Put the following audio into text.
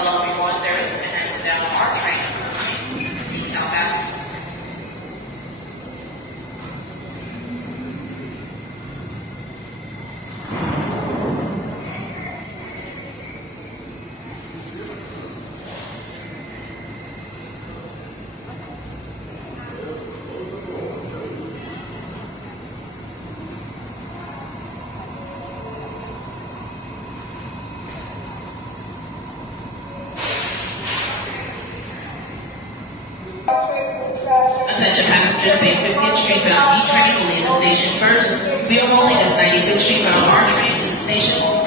along with 130, and then down our train, southbound. Attention passengers, Bay 50th Street bound D train will leave the station first. Vehicle only is 95th Street bound R train in the station.